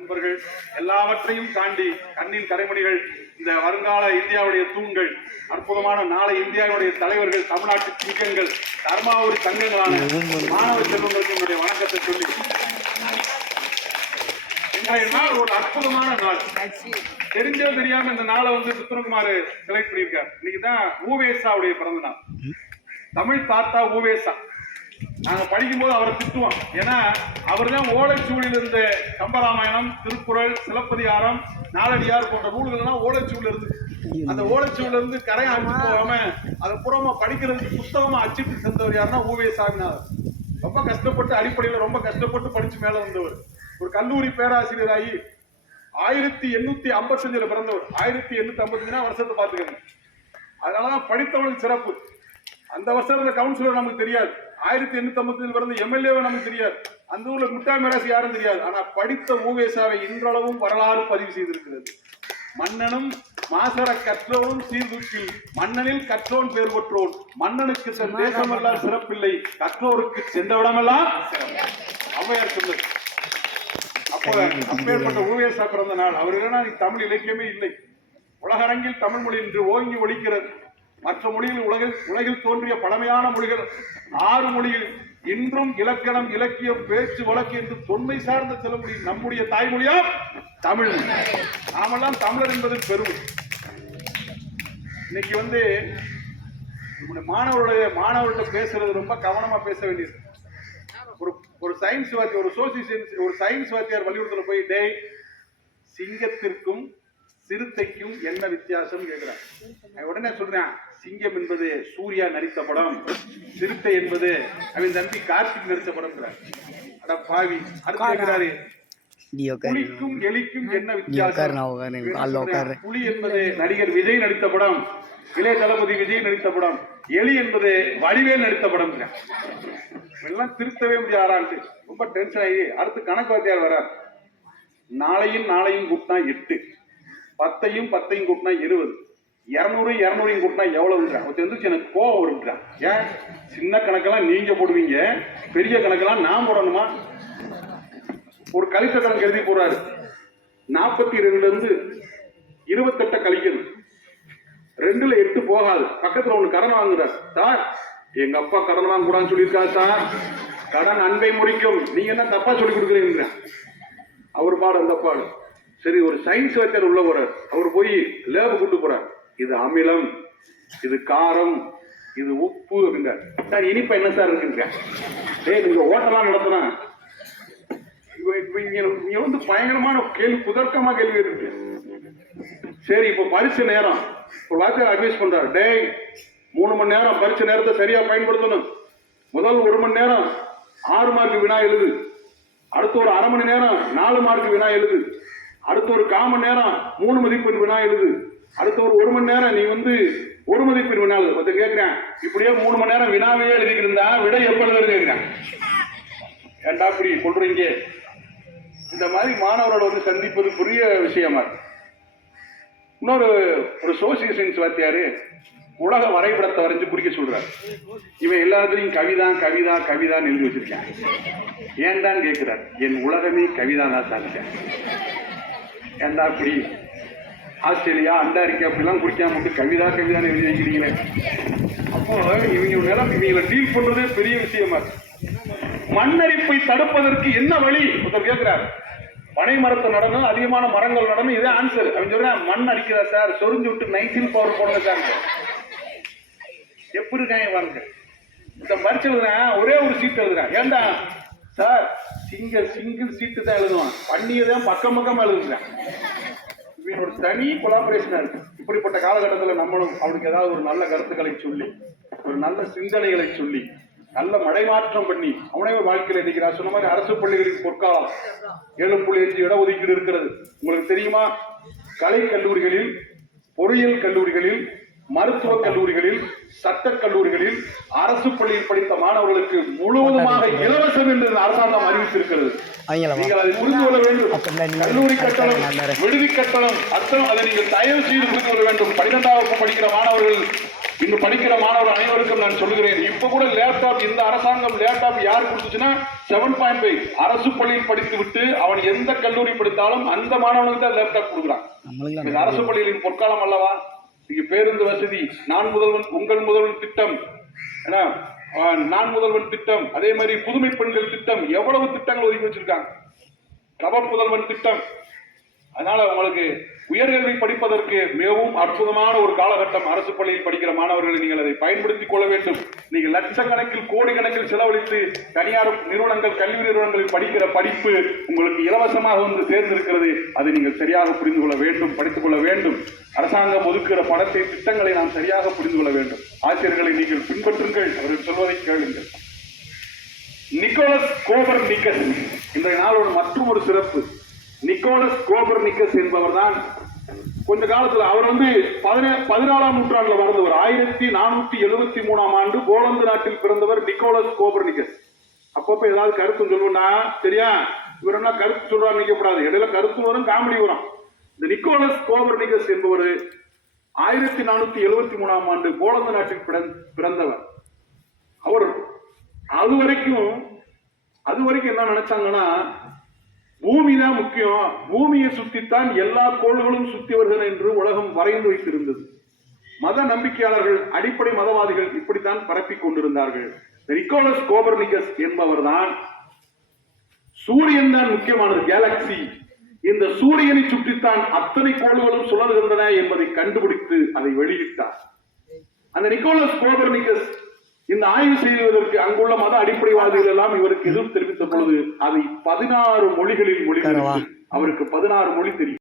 நண்பர்கள் எல்லாவற்றையும் தாண்டி கண்ணின் கரைமணிகள், இந்த வருங்கால இந்தியாவுடைய தூண்கள், அற்புதமான நாளை இந்தியாவுடைய தலைவர்கள், தமிழ்நாட்டு சிங்கங்கள், தர்மாவூரி தங்கங்களான மாணவ செல்வங்களுக்கு என்னுடைய வணக்கத்தை சொல்லி, இன்றைய நாள் ஒரு அற்புதமான நாள். தெரிஞ்சோ தெரியாம இந்த நாளை சித்திரகுமார் செலக்ட் பண்ணியிருக்கார். இன்னைக்குதான் ஊவேசாவுடைய பிறந்த நாள். தமிழ் தாத்தா ஊவேசா. நாங்க படிக்கும் போது அவரை திட்டுவோம். ஏன்னா அவர் தான் ஓலைச்சுவடியில் இருந்த கம்பராமாயணம், திருக்குறள், சிலப்பதிகாரம், நாலடியார் போன்ற நூல்கள் எல்லாம் ஓலைச்சுவடியில் இருந்து, அந்த ஓலைச்சுவடியில் இருந்து கரையை அழிச்சு போகாம அதை புறமா படிக்கிறதுக்கு புத்தகமா அச்சிட்டு சென்றவர் யாருன்னா ஊவேசாமிநாதர். ரொம்ப கஷ்டப்பட்டு, அடிப்படையில் ரொம்ப கஷ்டப்பட்டு படிச்சு மேல வந்தவர். ஒரு கல்லூரி பேராசிரியராகி 1855 பிறந்தவர். 1855 வருஷத்தை பார்த்துக்கங்க. அதனாலதான் படித்தவனுக்கு சிறப்பு. அந்த வருஷத்துல கவுன்சிலர் நமக்கு தெரியாது. 1855 பிறந்த எம்எல்ஏ நமக்கு தெரியாது. அந்த ஊர்ல முட்டாள் மிராசி யாரும் தெரியாது. ஆனா படித்த ஊவேசாவை இன்றளவும் வரலாறு பதிவு செய்திருக்கிறது. மன்னனும் மாசர கற்றோனும் சீர்தூக்கி மன்னனில் கற்றோன் பேர் பெற்றோன், மன்னனுக்கு தன் தேசமெல்லாம் சிறப்பில்லை, கற்றோருக்கு சென்றவிடமெல்லாம் ஔவையார் சொன்னது. அப்பேற்பட்ட ஊவேசா பிறந்த நாள். அவர் இல்லைன்னா தமிழ் இலக்கியமே இல்லை. உலகரங்கில் தமிழ் மொழி இன்று ஓங்கி ஒலிக்கிறது. மற்ற மொழிகள் உலகில் தோன்றிய பழமையான மொழிகள் 6 மொழிகள் இன்றும் இலக்கணம், இலக்கியம், பேச்சு, வழக்கு என்று தொன்மை சார்ந்த சில மொழி நம்முடைய தாய்மொழியா தமிழ். நாமெல்லாம் தமிழர் என்பது பெருமை. இன்னைக்கு மாணவர்கள்ட்ட பேசுறது ரொம்ப கவனமா பேச வேண்டியது. ஒரு சயின்ஸ் வாத்தியார், ஒரு சயின்ஸ் வாத்தியார் பள்ளிக்கூடத்துல போய், டேய், சிங்கத்திற்கும் சிறுத்தைக்கும் என்ன வித்தியாசம் கேட்கிறான். உடனே சொல்றேன், சிங்கம் என்பது சூர்யா நடித்த படம், சிறுத்தை என்பது அவன் தம்பி கார்த்திக் நடித்த படம். அட பாவி. அடுத்து புலிக்கும் எலிக்கும் என்ன வித்தியாசம்? புலி என்பது நடிகர் விஜய் நடித்த படம், இளைய தளபதி விஜய் நடித்த படம். எலி என்பது வடிவேல் நடித்த படம். எல்லாம் திருத்தவே முடியாதான்ட்டு ரொம்ப டென்ஷன் ஆகி அடுத்து கணக்கு வாத்தியார் வர, நாளையும் கூட்டினா 8, 10யும் கூட்டினா 20, 200 கூட்டினா எவ்வளவு? எனக்கு கோவம் வரும்ன்றான். ஏன் சின்ன கணக்கெல்லாம் நீங்க போடுவீங்க, பெரிய கணக்கெல்லாம் நான் போடணுமா? ஒரு கழித்த கணக்கு எழுதி போறாரு. 42 இருந்து 28 கழிக்கணும். 2ல 8 போகாது. பக்கத்துல ஒண்ணு கடன் வாங்குறாரு. சார், எங்க அப்பா கடன் வாங்க கூடாதுன்னு சொல்லியிருக்காரு சார், கடன் அன்பை முறிக்கும், நீங்க என்ன தப்பா சொல்லி கொடுக்குறீங்க? அவர் பாடு அந்த பாடு. சரி, ஒரு சயின்ஸ் வாத்தியார் உள்ள போறார். அவர் போய் லேபு கூட்டு போறார். இது அமிலம், இது காரம், இது உப்பு அப்படிங்க. சார், இனிப்பா என்ன சார் இருக்குங்க? நீங்க ஓட்டலாம் நடத்தினா இங்க பயங்கரமான கேள்வி, புதர்க்கமா கேள்வி இருக்கு. சரி, இப்ப பரிசு நேரம். ஒரு வாத்தியார் அட்வைஸ் பண்றாரு, டேய், 3 மணி நேரம் பரிசு நேரத்தை சரியா பயன்படுத்தணும். முதல் 1 மணி நேரம் 6 மார்க் வினா எழுது. அடுத்து ஒரு அரை மணி நேரம் 4 மார்க் வினா எழுது. அடுத்து ஒரு 1/4 மணி நேரம் 3 மதிப்பெண் வினா எழுது. அடுத்து ஒரு 1 மணி நேரம் நீ 1 மதிப்பெண் வினா எழுது. கேட்கிறேன், இப்படியே 3 மணி நேரம் வினாவே எழுதிக்கிட்டு இருந்தா விடை எப்ப எழுதுன்னு கேட்கிறேன். ஏண்டா அப்படி சொல்றீங்க? இந்த மாதிரி மாணவரோட சந்திப்பது பெரிய விஷயமா இருக்கு. ஒரு சோசியல் சயின்ஸ் வாத்தியாரு உலக வரைபடத்தை வரைஞ்சு குறிக்க சொல்றாரு. இவன் எல்லாத்துலயும் கவிதான் எழுதி வச்சிருக்கேன். ஏன்டான்னு கேட்கிறார். என் உலகமே கவிதான் தான் சாதிச்சேன். ஏண்டா அப்படி? ஆஸ்திரேலியா, அண்டாரிக்கா அப்படிலாம் குறிக்காம மட்டும் கவிதான் எழுதி வைக்கிறீங்களே. அப்போ இவங்களை டீல் பண்றதே பெரிய விஷயமா இருக்கு. மண்ணரிப்பை தடுப்பதற்கு என்ன வழி கேட்கிறார். பனை மரத்தை நடணும், அதிகமான மரங்கள் நடணும், இதே ஆன்சர். அவன் சொல்றான், மண் அடிக்கிறா சார், சொரிஞ்சு விட்டு நைசில் பவர் போடணும் சார். எப்படி இருக்காங்க பாருங்க. இந்த பரிசு எழுதுறேன், ஒரே ஒரு சீட் எழுதுறேன். ஏண்டா சார், சிங்கிள் சீட்டு தான் எழுதுவான், பண்ணியதான் பக்கம் எழுதுறேன். இவனோட தனி கொலாபரேஷனா இருக்கு. இப்படிப்பட்ட காலகட்டத்தில் நம்மளும் அவனுக்கு ஏதாவது ஒரு நல்ல கருத்துக்களை சொல்லி, ஒரு நல்ல சிந்தனைகளை சொல்லி, நல்ல மடைமாற்றம் பண்ணி அவனே வாழ்க்கையில் இருக்கிறார். சொன்ன மாதிரி அரசு பள்ளிகளின் பொற்காலம் 7.5 இடஒதுக்கீடு இருக்கிறது. உங்களுக்கு தெரியுமா? கலை கல்லூரிகளில், பொறியியல் கல்லூரிகளில், மருத்துவக் கல்லூரிகளில், சட்டக் கல்லூரிகளில், அரசு பள்ளியில் படித்த மாணவர்களுக்கு முழுவதுமாக இலவசம் என்று அரசாங்கம் அறிவித்திருக்கிறது. நீங்கள் அதை புரிந்து கொள்ள வேண்டும். கல்லூரி கட்டணம், விடுதி கட்டணம், அதை நீங்கள் தயவு செய்து புரிந்து கொள்ள வேண்டும். 12ஆம் வகுப்பு படிக்கிற மாணவர்கள் இன்று படிக்கிற மாணவர் அனைவருக்கும் நான் சொல்லுகிறேன், இப்ப கூட லேப்டாப் இந்த அரசாங்கம் லேப்டாப் யார் கொடுத்துச்சுன்னா 7.5 அரசு பள்ளியில் படித்து விட்டு அவன் எந்த கல்லூரி படித்தாலும் அந்த மாணவனுக்கு தான் லேப்டாப் கொடுக்குறான். இது அரசு பள்ளிகளின் பொற்காலம் அல்லவா? இங்க பேருந்து வசதி, நான் முதல்வன் உங்கள் முதல்வன் திட்டம், நான் முதல்வன் திட்டம், அதே மாதிரி புதுமை பெண்கள் திட்டம், எவ்வளவு திட்டங்கள் ஒதுக்கி வச்சிருக்காங்க. கவ புதல்வன் திட்டம். அதனால உங்களுக்கு உயர்கல்வி படிப்பதற்கு மிகவும் அற்புதமான ஒரு காலகட்டம். அரசு பள்ளியில் படிக்கிற மாணவர்களை நீங்கள் அதை பயன்படுத்திக் கொள்ள வேண்டும். நீங்கள் லட்சக்கணக்கில் கோடிக்கணக்கில் செலவழித்து தனியார் நிறுவனங்கள் கல்வி நிறுவனங்களில் படிக்கிற படிப்பு உங்களுக்கு இலவசமாக வந்து சேர்ந்திருக்கிறது. அதை நீங்கள் சரியாக புரிந்து கொள்ள வேண்டும், படித்துக் கொள்ள வேண்டும். அரசாங்கம் ஒதுக்குகிற பணத்தை திட்டங்களை நாம் சரியாக புரிந்து கொள்ள வேண்டும். ஆசிரியர்களை நீங்கள் பின்பற்றுங்கள், அவர்கள் சொல்வதை கேளுங்கள். நிக்கோலஸ் கோபர்னிக்கஸ் இன்றைய நாளோட மற்றும் ஒரு சிறப்பு. நிக்கோலஸ் கோபர்னிக்கஸ் என்பவர் தான் கொஞ்ச காலத்துல அவர் 14ஆம் நூற்றாண்டுல வாழ்ந்தவர். 1473ஆம் ஆண்டு போலந்து நாட்டில் பிறந்தவர் நிக்கோலஸ் கோபர்னிக்கஸ். அப்பப்ப ஏதாவது கருத்து சொல்லுவா சரியா, இவர் என்ன கருத்து சொல்றாரு நினைக்கப்படாது, இடையில கருத்து வரும், காமெடி வரும். இந்த நிக்கோலஸ் கோபர்னிக்கஸ் என்பவர் 1473ஆம் ஆண்டு போலந்து நாட்டில் பிறந்தவர். அவர் அது வரைக்கும் என்ன நினைச்சாங்கன்னா, பூமி தான் முக்கியம், பூமியை சுத்தித்தான் எல்லா கோள்களும் சுத்தி வருகின்றன என்று உலகம் வரைந்து வைத்திருந்தது. மத நம்பிக்கையாளர்கள், அடிப்படை மதவாதிகள் இப்படித்தான் பரப்பிக் கொண்டிருந்தார்கள். நிக்கோலஸ் கோபர்னிக்கஸ் என்பவர் தான் சூரியன் தான் முக்கியமானது, கேலக்சி, இந்த சூரியனை சுற்றித்தான் அத்தனை கோள்களும் சுழல்கின்றன என்பதை கண்டுபிடித்து அதை வெளியிட்டார். அந்த நிக்கோலஸ் கோபர்னிக்கஸ் இந்த ஆய்வு செய்வதற்கு அங்குள்ள மத அடிப்படைவாதிகள் எல்லாம் இவருக்கு எதிர்ப்பு தெரிவித்த பொழுது அதை 16 மொழிகளில் மொழிபெயர்த்து, அவருக்கு 16 மொழி தெரியும்.